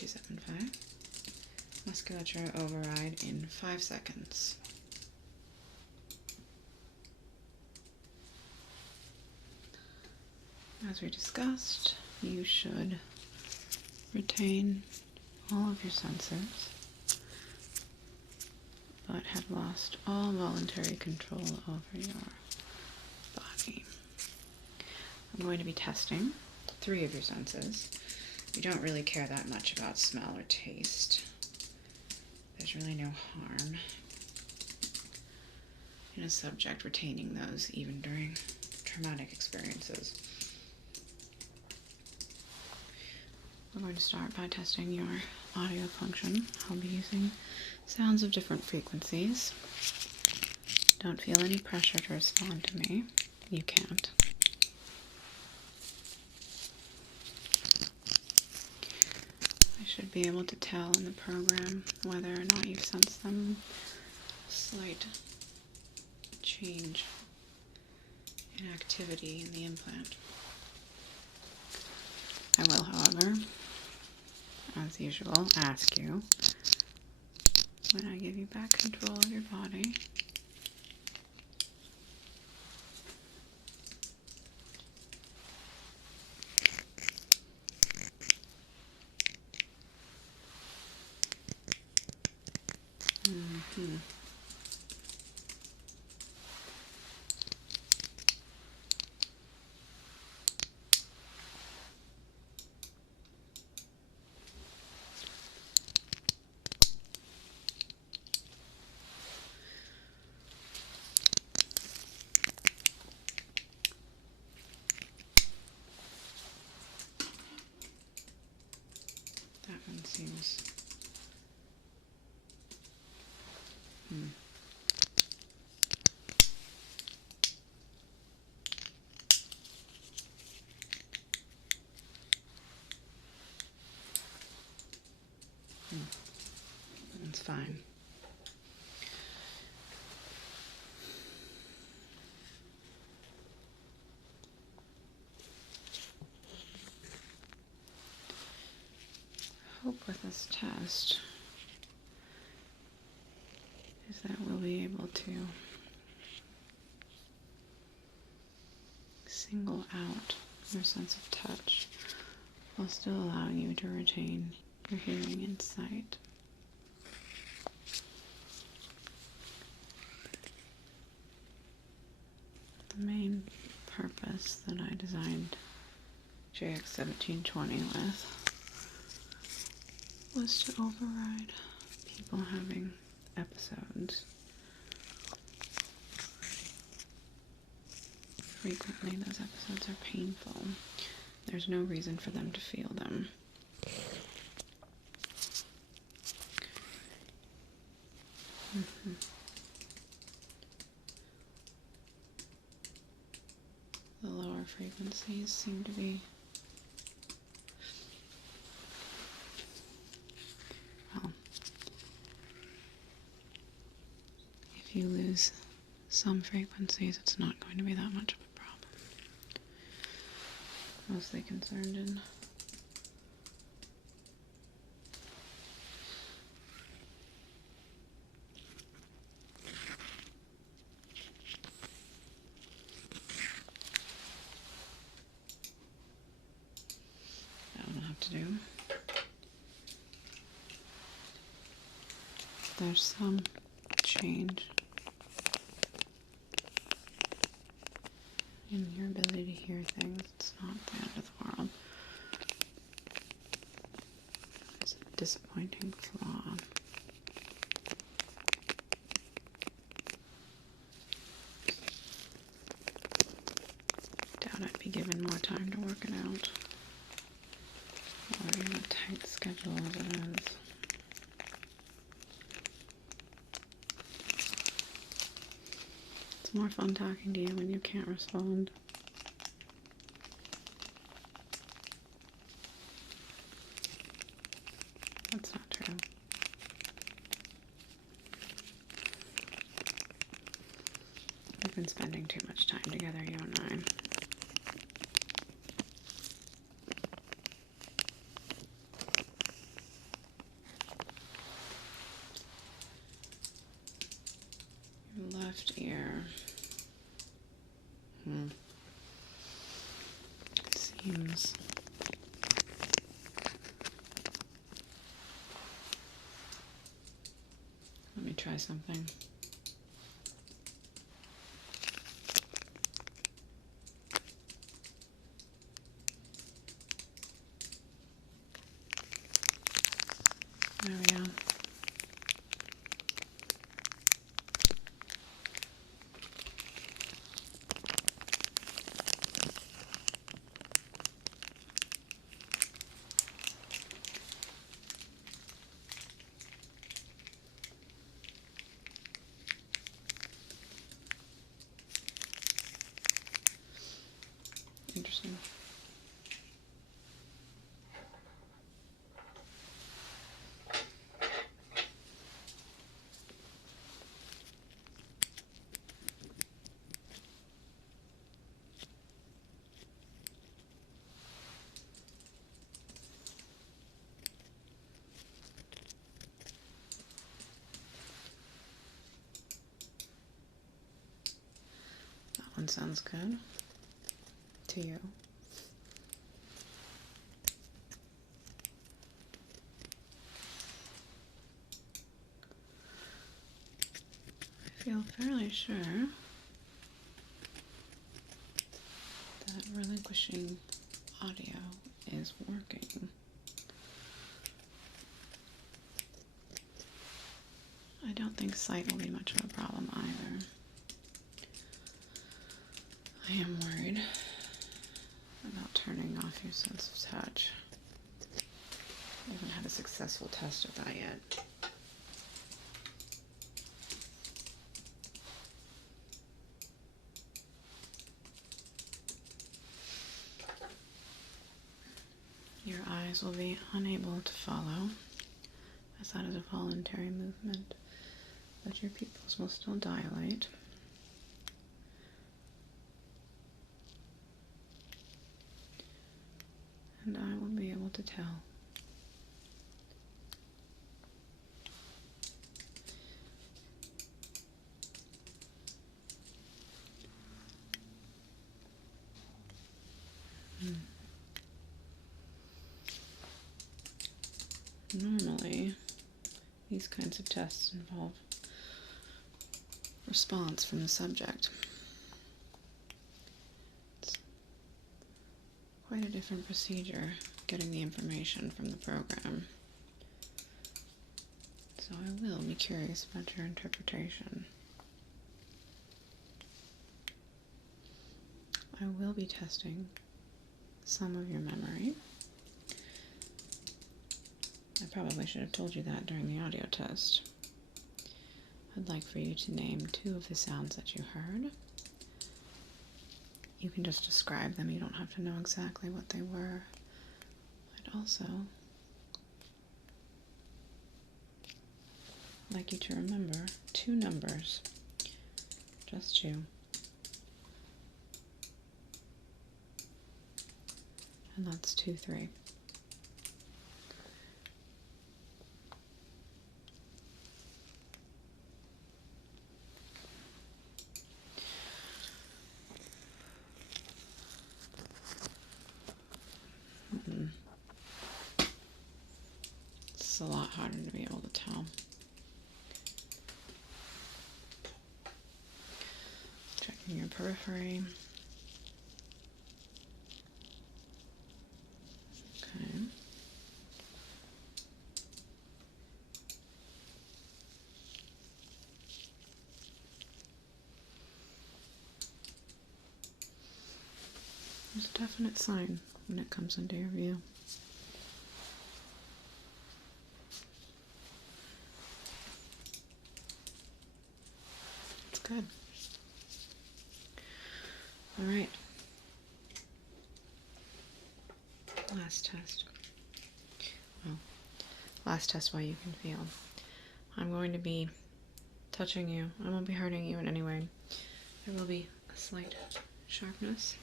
275. Musculature override in 5 seconds. As we discussed, you should retain all of your senses, but have lost all voluntary control over your body. I'm going to be testing 3 of your senses. You don't really care that much about smell or taste. There's really no harm in a subject retaining those even during traumatic experiences. We're going to start by testing your audio function. I'll be using sounds of different frequencies. Don't feel any pressure to respond to me. You can't. I should be able to tell in the program whether or not you've sensed them. Slight change in activity in the implant. I will, however, as usual, ask you when I give you back control of your body. That one seems... That's fine. Hope with this test is that we'll be able to single out your sense of touch while still allowing you to retain your hearing and sight. The main purpose that I designed JX1720 with was to override people having episodes. Frequently, those episodes are painful. There's no reason for them to feel them. The lower frequencies seem to be, well, if you lose some frequencies, it's not going to be that much of a problem. Mostly concerned in to do. There's some change in your ability to hear things. It's not the end of the world. It's a disappointing flaw. Doubt I'd be given more time to work it out. Or in a tight schedule as it is. It's more fun talking to you when you can't respond. That's not true. We've been spending too much time together, you and I. Let me try something. There we go. Interesting. That one sounds good to you. I feel fairly sure that relinquishing audio is working. I don't think sight will be much of a problem either. I am worried about turning off your sense of touch. I haven't had a successful test of that yet. Your eyes will be unable to follow, as that is a voluntary movement, but your pupils will still dilate. And I will be able to tell. Normally, these kinds of tests involve response from the subject. It's quite a different procedure getting the information from the program. So I will be curious about your interpretation. I will be testing some of your memory. I probably should have told you that during the audio test. I'd like for you to name 2 of the sounds that you heard. You can just describe them, you don't have to know exactly what they were. I'd also like you to remember 2 numbers, just 2. And that's 2, 3. It's a lot harder to be able to tell. Checking your periphery. Okay. There's a definite sign when it comes into your view. It's good. All right. Last test. Well, last test while you can feel. I'm going to be touching you. I won't be hurting you in any way. There will be a slight sharpness.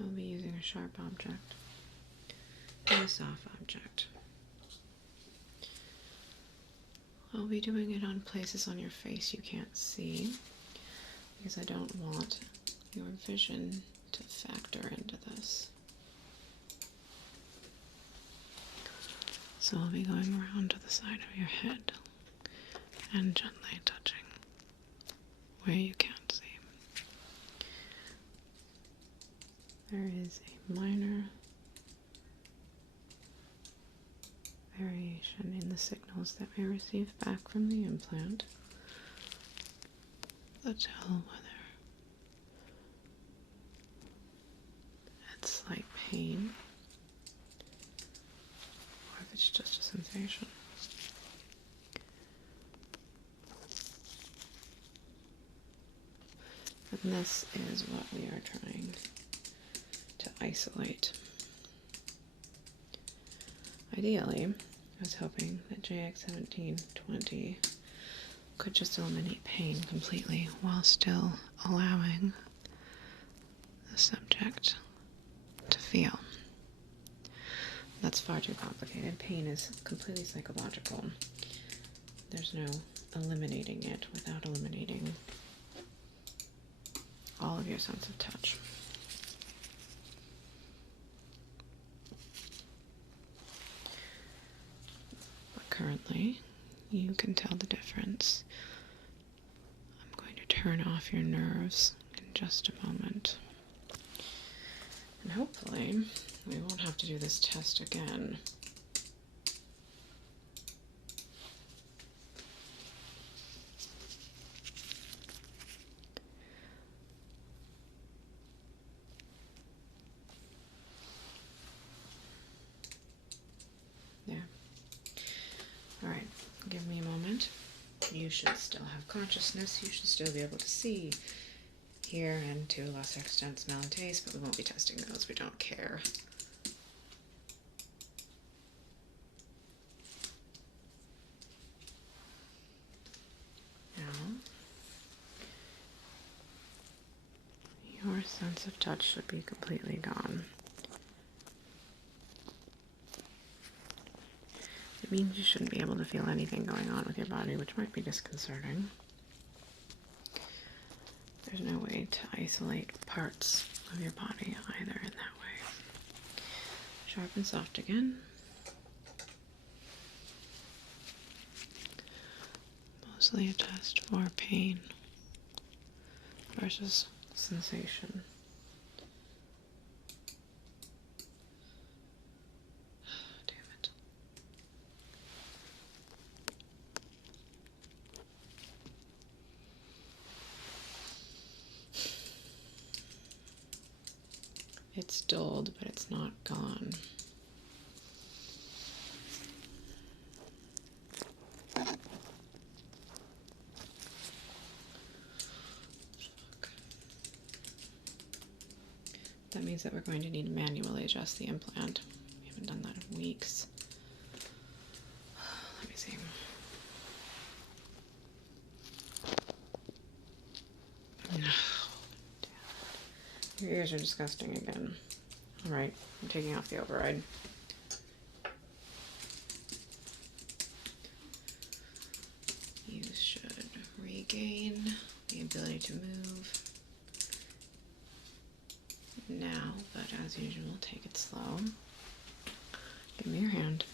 I'll be using a sharp object and a soft object. I'll be doing it on places on your face you can't see because I don't want your vision to factor into this. So I'll be going around to the side of your head and gently touching where you can't see. There is a minor variation in the signals that we receive back from the implant that tell whether it's slight pain or if it's just a sensation. And this is what we are trying to isolate. Ideally, I was hoping that JX1720 could just eliminate pain completely while still allowing the subject to feel. That's far too complicated. Pain is completely psychological. There's no eliminating it without eliminating all of your sense of touch. But currently, you can tell the difference. I'm going to turn off your nerves in just a moment. And hopefully, we won't have to do this test again. There. All right, give me a moment. You should still have consciousness. You should still be able to see, hear, and to a lesser extent smell and taste, but we won't be testing those. We don't care. Now, your sense of touch should be completely gone. It means you shouldn't be able to feel anything going on with your body, which might be disconcerting. There's no way to isolate parts of your body either in that way. Sharp and soft again. Mostly a test for pain versus sensation. It's dulled, but it's not gone. That means that we're going to need to manually adjust the implant. We haven't done that in weeks. Let me see. Your ears are disgusting again. Alright, I'm taking off the override. You should regain the ability to move now, but as usual, take it slow. Give me your hand.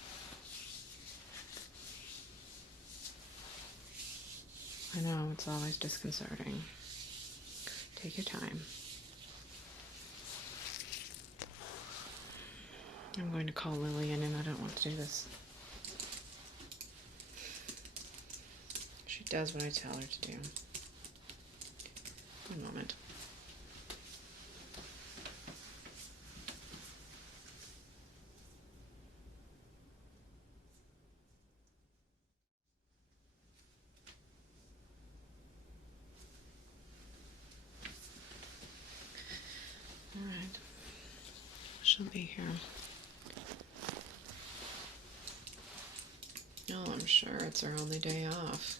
I know, it's always disconcerting. Take your time. I'm going to call Lillian, and I don't want to do this. She does what I tell her to do. One moment. All right. She'll be here. Oh, I'm sure it's her only day off.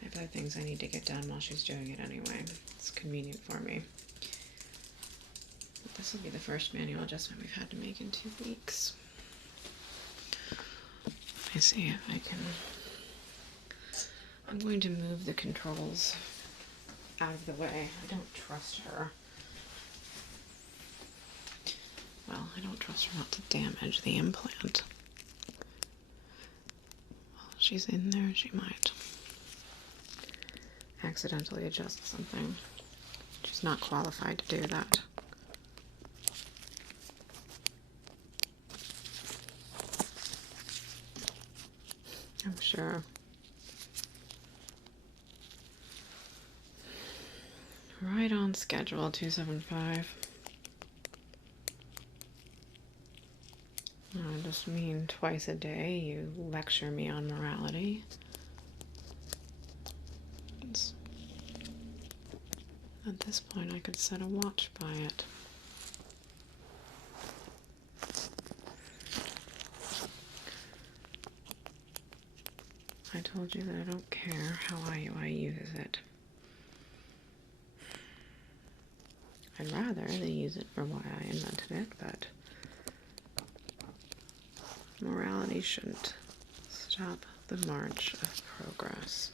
I have other things I need to get done while she's doing it anyway. It's convenient for me. But this will be the first manual adjustment we've had to make in 2 weeks. Let me see if I can... I'm going to move the controls out of the way. I don't trust her Well, I don't trust her not to damage the implant. While she's in there, she might accidentally adjust something. She's not qualified to do that. I'm sure. Right on schedule, 275. I just mean twice a day you lecture me on morality. At this point, I could set a watch by it. I told you that I don't care how IUI uses it. I'd rather they use it for why I invented it, but morality shouldn't stop the march of progress.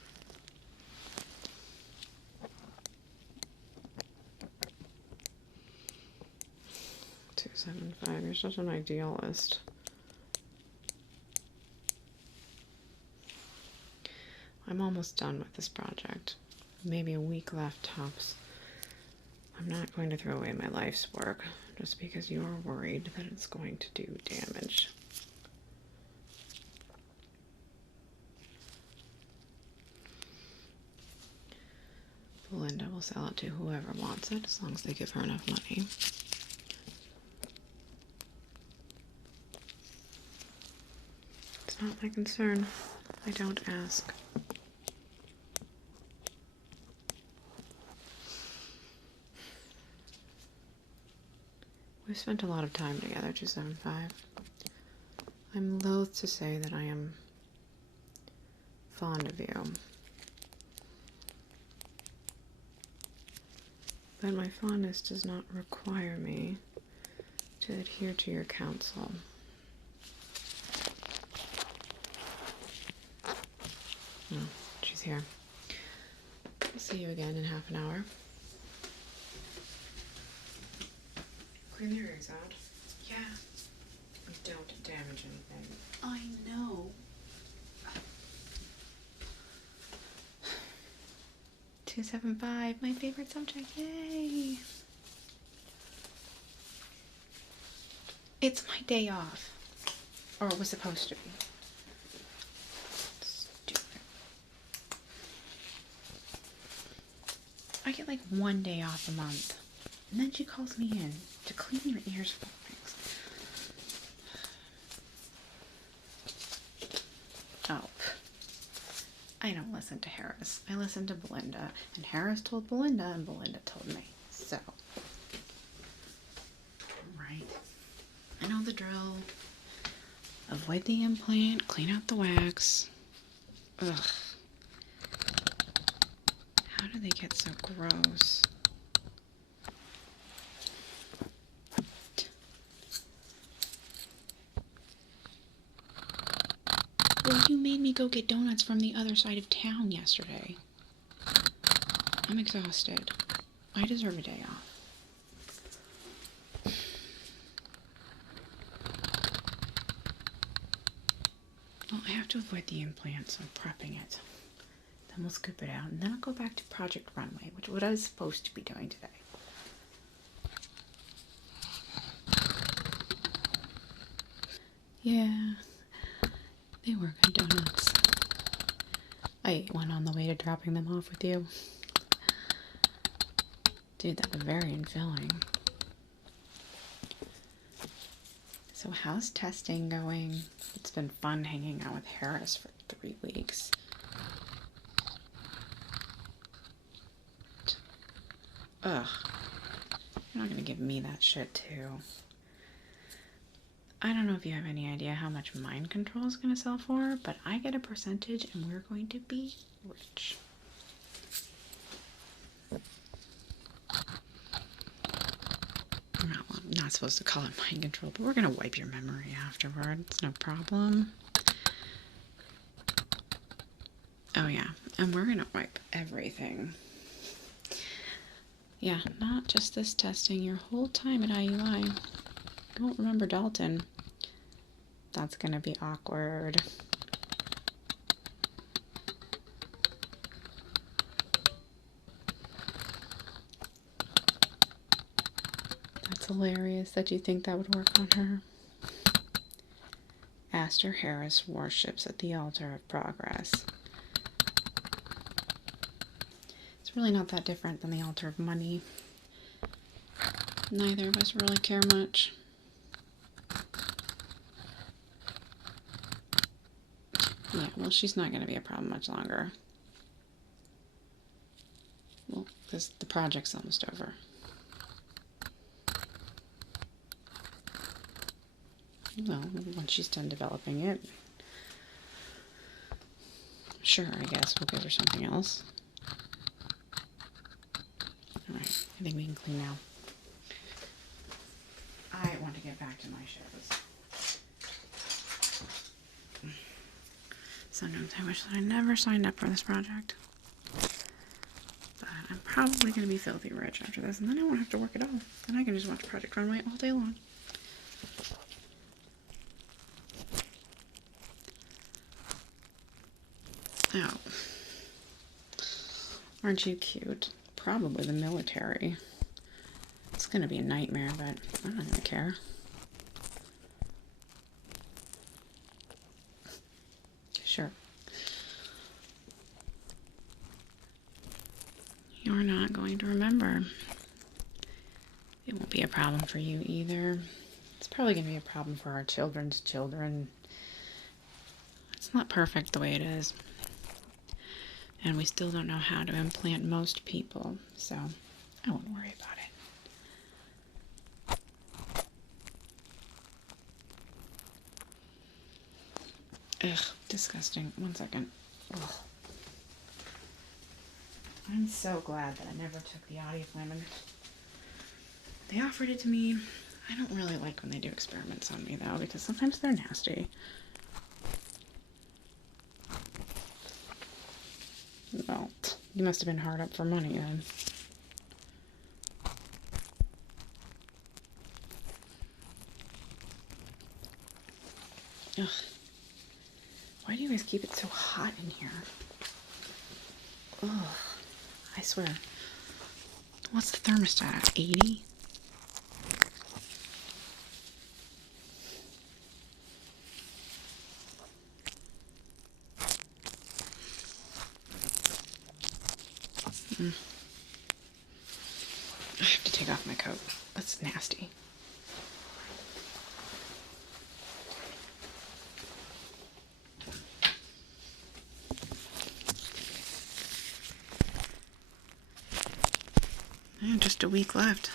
$275, you're such an idealist. I'm almost done with this project. Maybe a week left tops. I'm not going to throw away my life's work just because you're worried that it's going to do damage. Belinda will sell it to whoever wants it as long as they give her enough money. It's not my concern. I don't ask. We've spent a lot of time together, 275. I'm loath to say that I am fond of you. But my fondness does not require me to adhere to your counsel. Oh, she's here. I'll see you again in half an hour. Clean the earrings out. Yeah. Don't damage anything. I know. 275, my favorite subject. Yay! It's my day off. Or it was supposed to be. Stupid. I get like 1 day off a month. And then she calls me in to clean your ears for things. Oh. I don't listen to Harris. I listen to Belinda. And Harris told Belinda, and Belinda told me. So. Right. I know the drill. Avoid the implant. Clean out the wax. Ugh. How do they get so gross? Well, you made me go get donuts from the other side of town yesterday. I'm exhausted. I deserve a day off. Well, I have to avoid the implant, so I'm prepping it. Then we'll scoop it out, and then I'll go back to Project Runway, which is what I was supposed to be doing today. Yeah. They were good donuts. I ate one on the way to dropping them off with you. Dude, that was very infilling. So how's testing going? It's been fun hanging out with Harris for 3 weeks. Ugh. You're not gonna give me that shit too. I don't know if you have any idea how much mind control is going to sell for, but I get a percentage and we're going to be rich. I'm not supposed to call it mind control, but we're going to wipe your memory afterward. It's no problem. Oh yeah, and we're going to wipe everything. Yeah, not just this testing, your whole time at IUI. don't remember Dalton. That's gonna be awkward. That's hilarious that you think that would work on her. Astor Harris worships at the altar of progress. It's really not that different than the altar of money. Neither of us really care much. Yeah, well, she's not going to be a problem much longer. Well, because the project's almost over. Well, once she's done developing it, sure, I guess we'll give her something else. Alright, I think we can clean now. I want to get back to my shows. Sometimes I wish that I never signed up for this project. But I'm probably going to be filthy rich after this, and then I won't have to work at all. Then I can just watch Project Runway all day long. Oh. Aren't you cute? Probably the military. It's going to be a nightmare, but I'm not going to care. Sure. You're not going to remember. It won't be a problem for you either. It's probably going to be a problem for our children's children. It's not perfect the way it is. And we still don't know how to implant most people, so I won't worry about it. Ugh, disgusting. 1 second. Ugh. I'm so glad that I never took the Audiflamin. They offered it to me. I don't really like when they do experiments on me, though, because sometimes they're nasty. Well, you must have been hard up for money, then. Ugh. Why do you guys keep it so hot in here? Ugh. I swear. What's the thermostat at? 80? I have to take off my coat. That's nasty. And just a week left.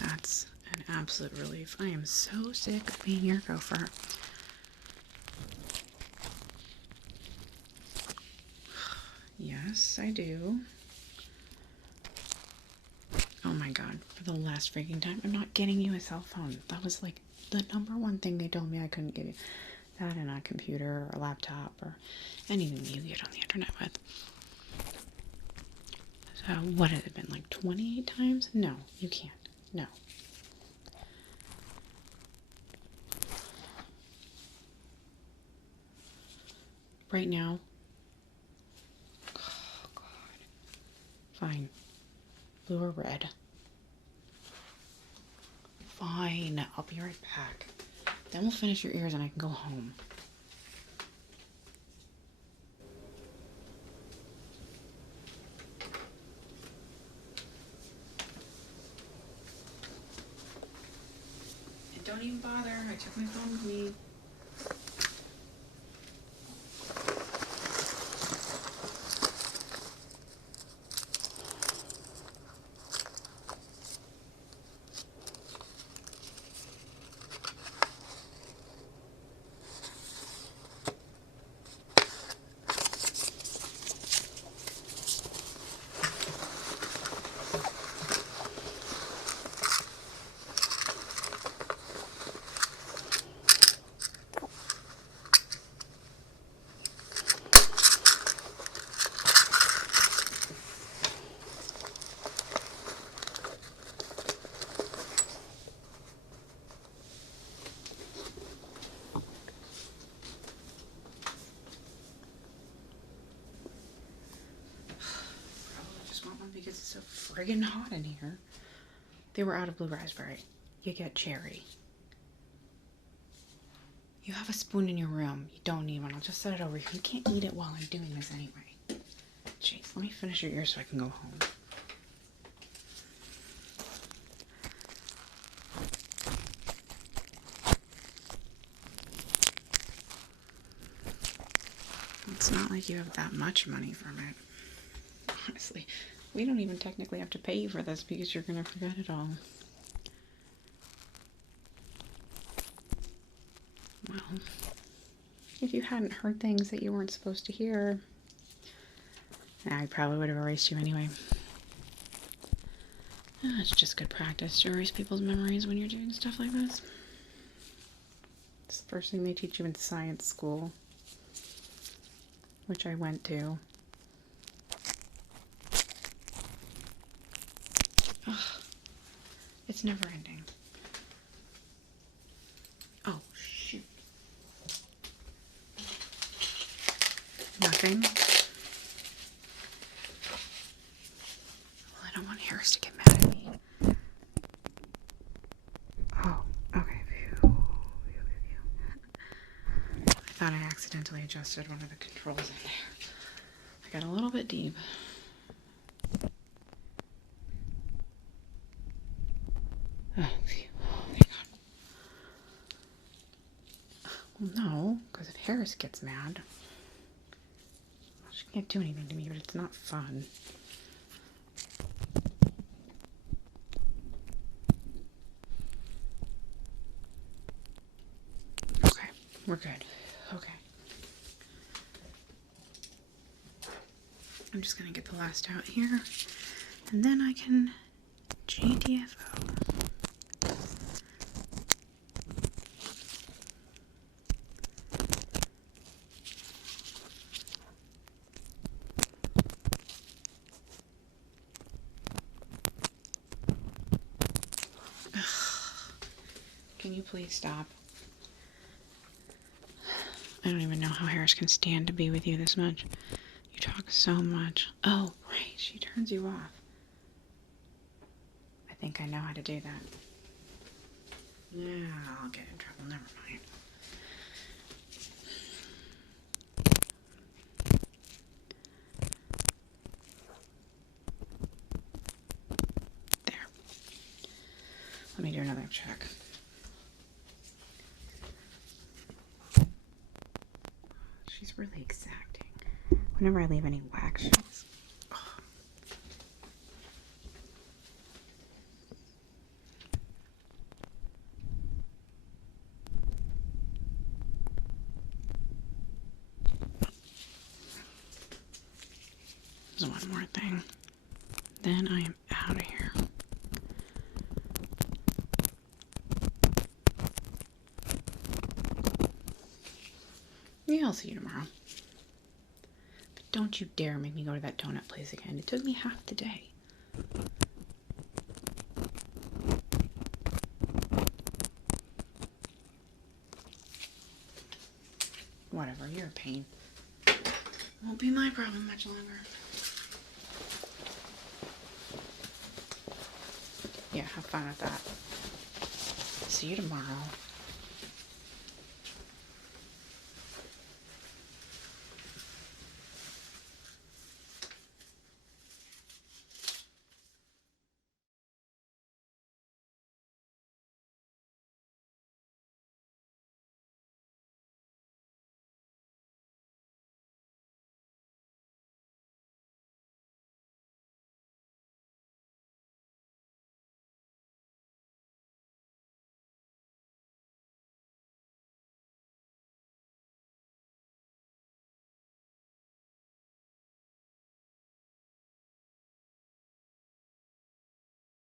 That's an absolute relief. I am so sick of being your gopher. Yes, I do. Oh my god, for the last freaking time, I'm not getting you a cell phone. That was like the #1 thing they told me I couldn't give you. That and a computer or a laptop or anything you get on the internet with. So what has it been, like 28 times? No, you can't. No. Right now? Oh god. Fine. Blue or red? Fine. I'll be right back. Then we'll finish your ears and I can go home. And don't even bother. I took my phone with me. because it's so friggin' hot in here. They were out of blue raspberry. You get cherry. You have a spoon in your room. You don't need one. I'll just set it over here. You can't eat it while I'm doing this anyway. Jeez, let me finish your ear so I can go home. It's not like you have that much money from it. Honestly, we don't even technically have to pay you for this because you're going to forget it all. Well, if you hadn't heard things that you weren't supposed to hear, I probably would have erased you anyway. It's just good practice to erase people's memories when you're doing stuff like this. It's the first thing they teach you in science school, which I went to. Ugh. It's never ending. Oh, shoot. Nothing? Well, I don't want Harris to get mad at me. Oh, okay. Phew. I thought I accidentally adjusted one of the controls in there. I got a little bit deep. Oh, phew. Oh, thank God. Well, no, because if Harris gets mad, she can't do anything to me, but it's not fun. Okay, we're good. Okay. I'm just gonna get the last out here, and then I can GTFO. Can you please stop? I don't even know how Harris can stand to be with you this much. You talk so much. Oh, right, she turns you off. I think I know how to do that. Yeah, I'll get in trouble. Never mind. There. Let me do another check. She's really exacting. Whenever I leave any wax, she's... Oh. There's one more thing. Then I am out of here. Yeah, I'll see you tomorrow. But don't you dare make me go to that donut place again. It took me half the day. Whatever, you're a pain. Won't be my problem much longer. Yeah, have fun with that. See you tomorrow.